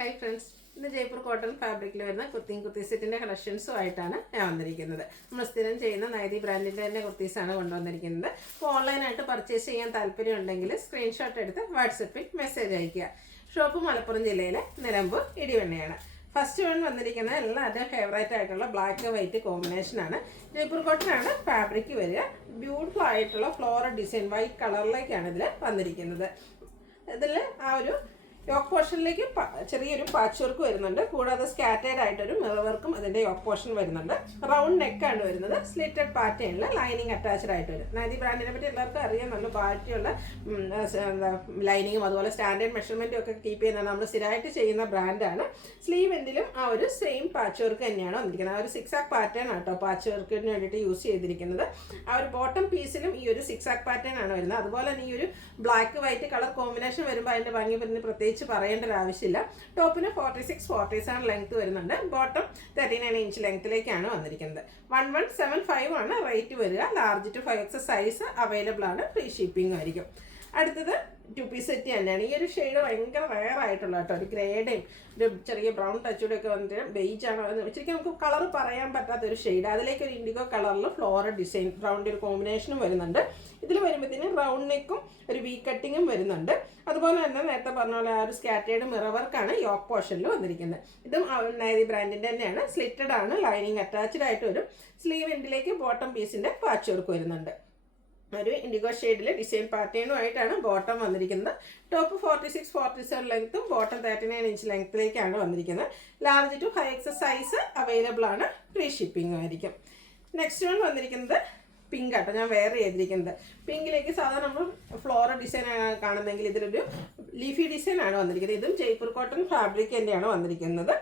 Hi friends, ഇന്ന് Jaipur cotton ഫാബ്രിക്കിൽ വരുന്ന കുർത്തി സെറ്റിൻ്റെ കളക്ഷൻസുമായിട്ടാണ് ഞാൻ വന്നിരിക്കുന്നത്. നമ്മൾ സ്ഥിരം ചെയ്യുന്ന നൈതി ബ്രാൻഡിൻ്റെ തന്നെ കുർത്തീസാണ് കൊണ്ടുവന്നിരിക്കുന്നത്. അപ്പോൾ ഓൺലൈനായിട്ട് പർച്ചേസ് ചെയ്യാൻ താല്പര്യമുണ്ടെങ്കിൽ സ്ക്രീൻഷോട്ട് എടുത്ത് വാട്സപ്പിൽ മെസ്സേജ് അയയ്ക്കുക. ഷോപ്പ് മലപ്പുറം ജില്ലയിലെ നിലമ്പൂർ ഇടിവണ്ണയാണ്. ഫസ്റ്റ് വൺ വന്നിരിക്കുന്നത് എല്ലാവരുടെയും ഫേവറേറ്റ് ആയിട്ടുള്ള ബ്ലാക്ക് വൈറ്റ് കോമ്പിനേഷനാണ്. ജയ്പൂർ കോട്ടനാണ് ഫാബ്രിക് വരിക. ബ്യൂട്ടിഫുൾ ആയിട്ടുള്ള ഫ്ലോറൽ ഡിസൈൻ വൈറ്റ് കളറിലേക്കാണ് ഇതിൽ വന്നിരിക്കുന്നത്. ഇതിൽ ആ ഒരു യോക്ക് പോർഷനിലേക്ക് ചെറിയൊരു പാച്ച് വർക്ക് വരുന്നുണ്ട്. കൂടാതെ സ്കാറ്റേഡ് ആയിട്ടൊരു മിറർ വർക്കും അതിൻ്റെ യോക്ക് പോർഷൻ വരുന്നുണ്ട്. റൗണ്ട് നെക്കാണ് വരുന്നത്. സ്ലിറ്റഡ് പാറ്റേണിൽ ലൈനിങ് അറ്റാച്ച്ഡ് ആയിട്ട് വരും. നൈതി ബ്രാൻഡിനെ പറ്റി എല്ലാവർക്കും അറിയാം. നല്ല ക്വാളിറ്റിയുള്ള ലൈനിങ്ങും അതുപോലെ സ്റ്റാൻഡേർഡ് മെഷർമെൻറ്റും ഒക്കെ കീപ്പ് ചെയ്യുന്ന നമ്മൾ സ്ഥിരമായിട്ട് ചെയ്യുന്ന ബ്രാൻഡാണ്. സ്ലീവ് എൻഡിലും ആ ഒരു സെയിം പാച്ച് വർക്ക് തന്നെയാണ് വന്നിരിക്കുന്നത്. ആ ഒരു സിക്സാക്ക് പാറ്റേൺ ആട്ടോ പാച്ച് വർക്കിന് വേണ്ടിയിട്ട് യൂസ് ചെയ്തിരിക്കുന്നത്. ആ ഒരു ബോട്ടം പീസിലും ഈ ഒരു സിക്സാക്ക് പാറ്റേൺ ആണ് വരുന്നത്. അതുപോലെ തന്നെ ഈ ഒരു ബ്ലാക്ക് വൈറ്റ് കളർ കോമ്പിനേഷൻ വരുമ്പോൾ അതിൻ്റെ ഭംഗി പിന്നെ പ്രത്യേകിച്ച് പറയേണ്ട ഒരു ആവശ്യമില്ല. ടോപ്പിന് 46-47 ലെങ്ത് വരുന്നുണ്ട്. ബോട്ടം 39 ഇഞ്ച് ലെങ്ത്തിലേക്കാണ് വന്നിരിക്കുന്നത്. 1175 ആണ് റേറ്റ് വരിക. Large to 5X size available ആണ്. ഫ്രീ ഷിപ്പിംഗ് ആയിരിക്കും. അടുത്തത് 2 പീസ് സെറ്റ് തന്നെയാണ്. ഈ ഒരു ഷെയ്ഡ് ഭയങ്കര റെയർ ആയിട്ടുള്ള കേട്ടോ. ഒരു ഗ്രേഡയും ഒരു ചെറിയ ബ്രൗൺ ടച്ചൂടെ ഒക്കെ വന്നിട്ട് ബെയ്ജാണ് ശരിക്കും നമുക്ക് കളർ പറയാൻ പറ്റാത്തൊരു ഷെയ്ഡ്. അതിലേക്ക് ഒരു ഇൻഡിഗോ കളറിൽ ഫ്ലോറൽ ഡിസൈൻ റൗണ്ട് ഒരു കോമ്പിനേഷനും വരുന്നുണ്ട്. ഇതിൽ വരുമ്പോഴത്തേനും റൗണ്ട് നെക്കും ഒരു വി കട്ടിങ്ങും വരുന്നുണ്ട്. അതുപോലെ തന്നെ നേരത്തെ പറഞ്ഞ പോലെ ആ ഒരു സ്കാറ്റേഡ് മിറർ വർക്കാണ് യോക്ക് പോർഷനിൽ വന്നിരിക്കുന്നത്. ഇതും നൈതി ബ്രാൻഡിൻ്റെ തന്നെയാണ്. സ്ലിറ്റഡ് ആണ്. ലൈനിങ് അറ്റാച്ച്ഡ് ആയിട്ട് വരും. സ്ലീവ് എൻഡിലേക്ക് ബോട്ടം പീസിൻ്റെ പാച്ച് വർക്ക് വരുന്നുണ്ട്. ഒരു ഇൻഡിഗോ ഷെയ്ഡിൽ ഡിസൈൻ പാറ്റേണുമായിട്ടാണ് ബോട്ടം വന്നിരിക്കുന്നത്. ടോപ്പ് 46-47 ലെങ്ത്തും ബോട്ടം 39 ഇഞ്ച് ലെങ്ത്തിലേക്കാണ് വന്നിരിക്കുന്നത്. Large to 5X size available ആണ്. ഫ്രീ ഷിപ്പിംഗ് ആയിരിക്കും. നെക്സ്റ്റ് വൺ വന്നിരിക്കുന്നത് പിങ്ക് ആട്ടോ. ഞാൻ വെയർ ചെയ്തിരിക്കുന്നത് പിങ്കിലേക്ക് സാധാരണ നമ്മൾ ഫ്ലോറൽ ഡിസൈൻ കാണുന്നെങ്കിൽ ഇതിലൊരു ലീഫി ഡിസൈൻ ആണ് വന്നിരിക്കുന്നത്. ഇതും ജയ്പൂർ കോട്ടൺ ഫാബ്രിക് തന്നെയാണ് വന്നിരിക്കുന്നത്.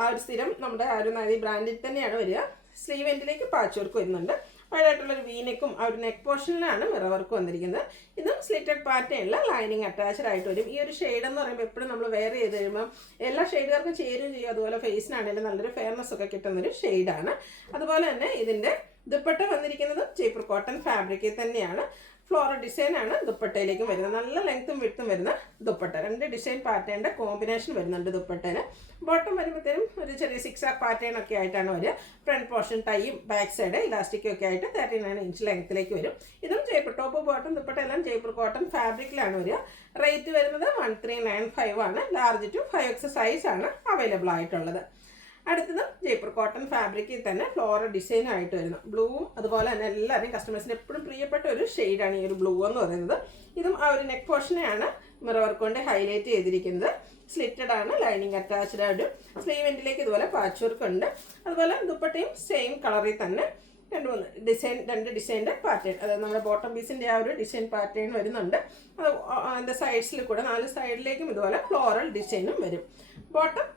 ആ ഒരു സ്ഥിരം നമ്മുടെ ആ ഒരു നൈതി ബ്രാൻഡിൽ തന്നെയാണ് വരിക. സ്ലീവ് എൻഡിലേക്ക് പാച്ച് വർക്ക് വരുന്നുണ്ട്. വൈഡായിട്ടുള്ളൊരു വീനെക്കും ആ ഒരു നെക്ക് പോർഷനിലാണ് മിറർ വർക്ക് വന്നിരിക്കുന്നത്. ഇതും സ്ലിറ്റഡ് പാറ്റേണിൽ ലൈനിങ് അറ്റാച്ച്ഡ് ആയിട്ട് വരും. ഈ ഒരു ഷെയ്ഡ് എന്ന് പറയുമ്പോൾ എപ്പോഴും നമ്മൾ വെയർ ചെയ്ത് കഴിയുമ്പോൾ എല്ലാ ഷെയ്ഡുകാർക്കും ചേരുകയും ചെയ്യും. അതുപോലെ ഫേസിനാണെങ്കിലും നല്ലൊരു ഫെയർനെസ് ഒക്കെ കിട്ടുന്നൊരു ഷെയ്ഡാണ്. അതുപോലെ തന്നെ ഇതിൻ്റെ ദുപ്പട്ട വന്നിരിക്കുന്നത് ജയ്പൂർ കോട്ടൺ ഫാബ്രിക്കിൽ തന്നെയാണ്. ഫ്ലോറൽ ഡിസൈൻ ആണ് ദുപ്പട്ടയിലേക്കും വരുന്നത്. നല്ല ലെങ്ത്തും വിഡ്ത്തും വരുന്ന ദുപ്പട്ട. 2 ഡിസൈൻ പാറ്റേണിൻ്റെ കോമ്പിനേഷൻ വരുന്നുണ്ട് ദുപ്പട്ടേന്. ബോട്ടം വരുമ്പോഴത്തേനും ഒരു ചെറിയ സിക്സാക്ക് പാറ്റേൺ ഒക്കെ ആയിട്ടാണ് വരിക. ഫ്രണ്ട് പോർഷൻ ടൈയും ബാക്ക് സൈഡ് ഇലാസ്റ്റിക്കും ഒക്കെ ആയിട്ട് 39 ഇഞ്ച് ലെങ്ത്തിലേക്ക് വരും. ഇതും ജയ്പൂർ ടോപ്പ് ബോട്ടം ദുപ്പട്ട എല്ലാം ജയ്പൂർ കോട്ടൺ ഫാബ്രിക്കിലാണ് വരിക. റേറ്റ് വരുന്നത് 1395 ആണ്. ലാർജ് ടു 5X സൈസ് ആണ് അവൈലബിൾ ആയിട്ടുള്ളത്. അടുത്തത് ജയ്പൂർ കോട്ടൺ ഫാബ്രിക്കിൽ തന്നെ ഫ്ലോറൽ ഡിസൈൻ ആയിട്ട് വരുന്നു. ബ്ലൂവും അതുപോലെ തന്നെ എല്ലാവരെയും കസ്റ്റമേഴ്സിന് എപ്പോഴും പ്രിയപ്പെട്ട ഒരു ഷെയ്ഡാണ് ഈ ഒരു ബ്ലൂ എന്ന് പറയുന്നത്. ഇതും ആ ഒരു നെക്ക് പോർഷനെയാണ് മിറർ വർക്ക് കൊണ്ട് ഹൈലൈറ്റ് ചെയ്തിരിക്കുന്നത്. സ്ലിറ്റഡ് ആണ്. ലൈനിങ് അറ്റാച്ച്ഡ് ആയിട്ട് സ്ലീവ് എൻഡിലേക്ക് ഇതുപോലെ പാച്ച് വർക്ക് ഉണ്ട്. അതുപോലെ ദുപ്പട്ടയും സെയിം കളറിൽ തന്നെ 2 ഡിസൈൻ്റെ പാറ്റേൺ, അതായത് നമ്മുടെ ബോട്ടം പീസിൻ്റെ ആ ഒരു ഡിസൈൻ പാറ്റേൺ വരുന്നുണ്ട്. അത് അതിൻ്റെ സൈഡ്സിൽ കൂടെ 4 സൈഡിലേക്കും ഇതുപോലെ ഫ്ലോറൽ ഡിസൈനും വരും. ബോട്ടം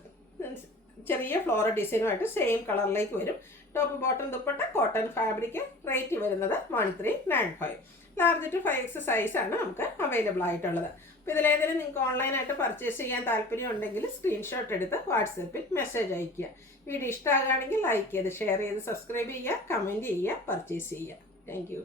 ചെറിയ ഫ്ലോറൽ ഡിസൈനുമായിട്ട് സെയിം കളറിലേക്ക് വരും. Top bottom dupatta cotton fabric. Rate വരുന്നത് 1395. ലാർജ് ടു 5X സൈസാണ് നമുക്ക് അവൈലബിൾ ആയിട്ടുള്ളത്. അപ്പോൾ ഇതിലേതെങ്കിലും നിങ്ങൾക്ക് ഓൺലൈനായിട്ട് പർച്ചേസ് ചെയ്യാൻ താല്പര്യം ഉണ്ടെങ്കിൽ സ്ക്രീൻഷോട്ട് എടുത്ത് വാട്സപ്പിൽ മെസ്സേജ് അയയ്ക്കുക. വീഡിയോ ഇഷ്ടമാകുകയാണെങ്കിൽ ലൈക്ക് ചെയ്ത് ഷെയർ ചെയ്ത് സബ്സ്ക്രൈബ് ചെയ്യുക, കമൻറ്റ് ചെയ്യുക, പർച്ചേസ് ചെയ്യുക. താങ്ക്